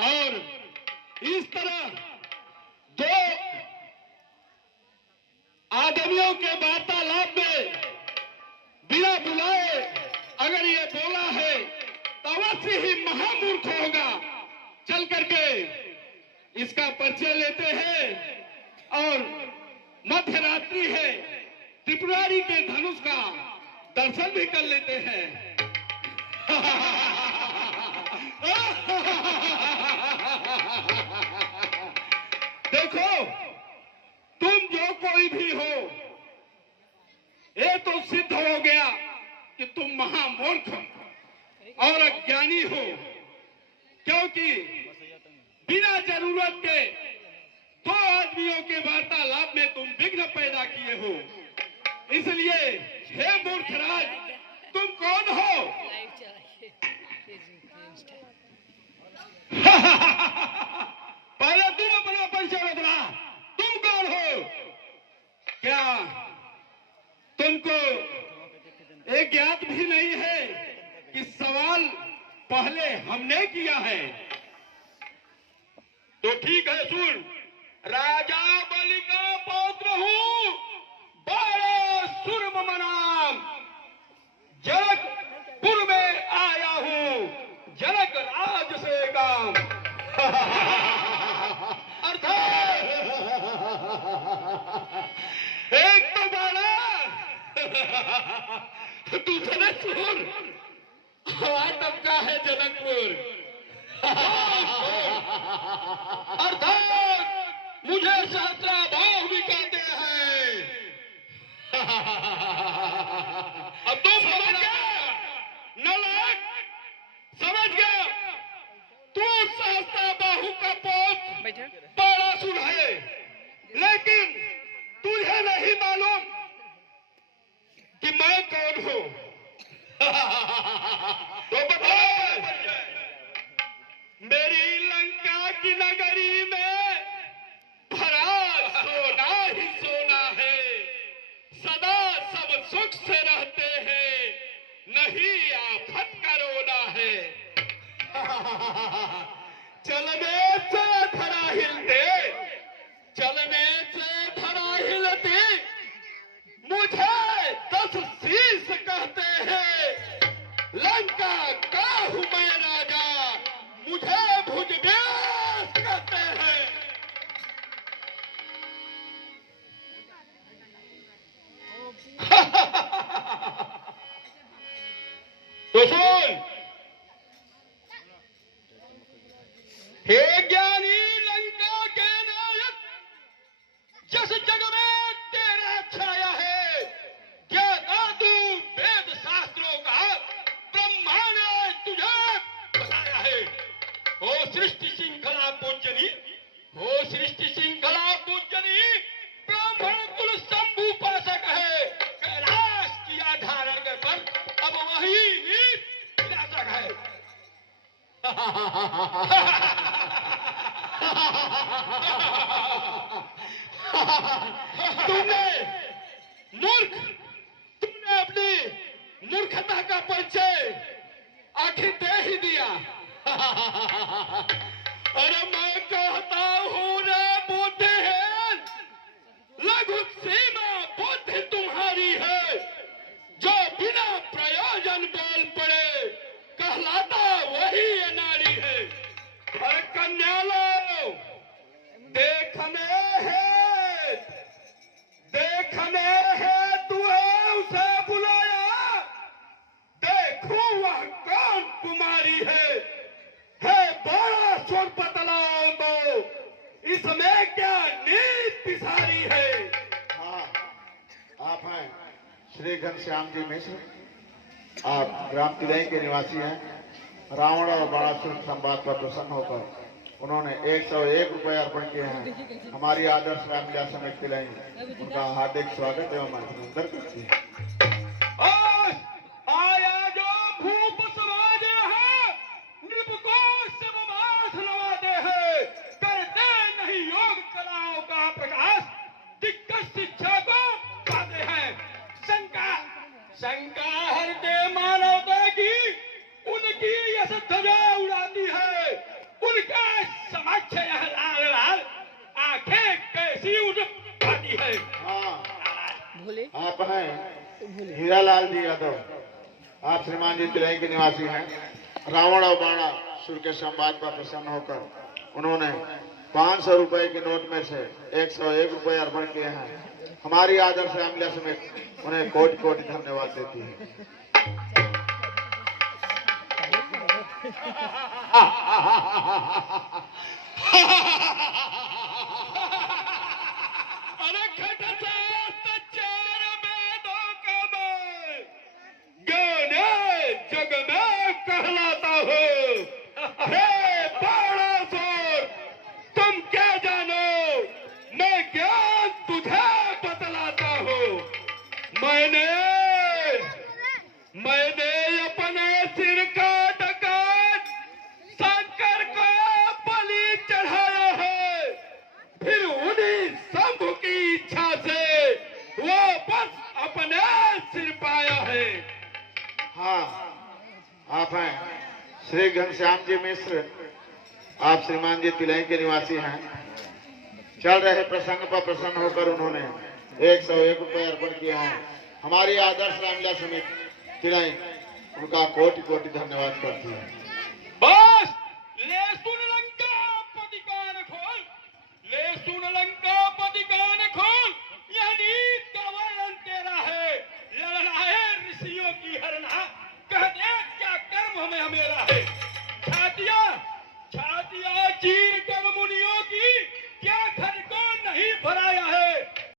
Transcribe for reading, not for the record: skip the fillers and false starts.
और इस तरह दो आदमियों के वार्तालाप में बिना बुलाए अगर ये बोला है तो अवश्य ही महामूर्ख होगा। चल करके इसका परिचय लेते हैं और मध्य रात्रि है, त्रिपुरारी के धनुष का दर्शन भी कर लेते हैं। देखो, तुम जो कोई भी हो, ये तो सिद्ध हो गया कि तुम महामूर्ख और अज्ञानी हो, क्योंकि बिना जरूरत के दो आदमियों के वार्तालाप में तुम विघ्न पैदा किए हो। इसलिए हे मूर्खराज, तुम कौन हो? पहले तुम अपना परिचय बता, तुम कौन हो? क्या तुमको एक ज्ञात भी नहीं है कि सवाल पहले हमने किया है? तो ठीक है, सुन। राजा बलि का पौत्र हूं, बड़ा सुरम नाम, जनकपुर में आया हूं, जनक राज से काम। अर्थात एक तो बड़ा, दूसरे सुर, तब का है जनकपुर। अर्थात मुझे सहस्रा भाव भी कहते हैं। अब तो समझ गया नालायक, समझ गया? तू सहस्रा बाहु का पोत बड़ा सुन है, लेकिन तुझे नहीं मालूम कि मैं कौन हूं। तो बता, मेरी लंका की नगरी में भरा सोना ही सोना है, सदा सब सुख से रहते हैं, नहीं आफत का रोना है। चलने से धरा हिलते, चलने से धरा हिलती, मुझे 10 शीश कहते हैं, लंका का हूं मैं राजा, मुझे भुजबेश कहते हैं। तो सुन, हे ज्ञानी लंका के नायक, जिस जग में तेरा छाया है, ज्ञाता तू वेद शास्त्रों का, ब्रह्मा ने तुझे बताया है। हो सृष्टि श्रृंखला पूजनी, हो सृष्टि श्रृंखला पूजनी, ब्राह्मण कुल शंभु उपासक है, कैलाश किया धारण कर अब वही विनाशक है। तुमने मूर्ख, तुमने अपनी मूर्खता का परिचय आखिर दे ही दिया। अरे मैं कहता हूं रे बुद्धिहीन, लघु सीमा बुद्धि तुम्हारी है, जो बिना प्रयोजन बोल पड़े, कहलाता वही अनाड़ी है। अरे कन्या लो, देखने है तुम्हें उसे बुलाया, देखूं वह कौन कुमारी है बड़ा सुर बतलाओ तो, इसमें क्या नीत पिसारी है? हाँ, आप हैं श्री घनश्याम जी मिश्र, आप ग्राम तिलई के निवासी हैं। रावण और बाणासुर संवाद पर प्रसन्न होकर उन्होंने 101 रुपए अर्पण किए हैं। हमारी आदर्श रामलीला समिति तिलई उनका हार्दिक स्वागत एवं अभिनंदन करती है। आया जो भूप समाजे है, नृप को शिव माथ नवाते हैं, करते नहीं योग कलाओं का प्रकाश, दिग्गज शिक्षा को पाते हैं। शंका हरते मानवता की, उनकी यश ध्वजा उड़ाती है, उनका आप हैं हीरालाल जी यादव, आप श्रीमान जी तिलई के निवासी हैं। रावण और बाणासुर के संवाद पर प्रसन्न होकर उन्होंने 500 रुपए के नोट में से 101 रुपए अर्पण किए हैं। हमारी आदर से अमला समेत उन्हें कोटि कोटि धन्यवाद देती है। अरे खटसात चार वेदों का मैं गाने जग में कहलाता हूँ। हे बाणासुर, तुम क्या जानो, मैं ज्ञान तुझे बतलाता हूँ। मैंने अपने सिर काटकर शंकर को बलि चढ़ाया है, फिर उन्हीं शंभु की इच्छा से वो बस अपने सिर पाया है। हाँ, आप हैं श्री घनश्याम जी मिश्र, आप श्रीमान जी तिलई के निवासी हैं। चल रहे प्रसंग पर प्रसन्न होकर उन्होंने 101 रुपए अर्पण किए हैं। हमारी आदर्श रामलीला समिति तिलई उनका कोटि कोटि धन्यवाद करती है। बस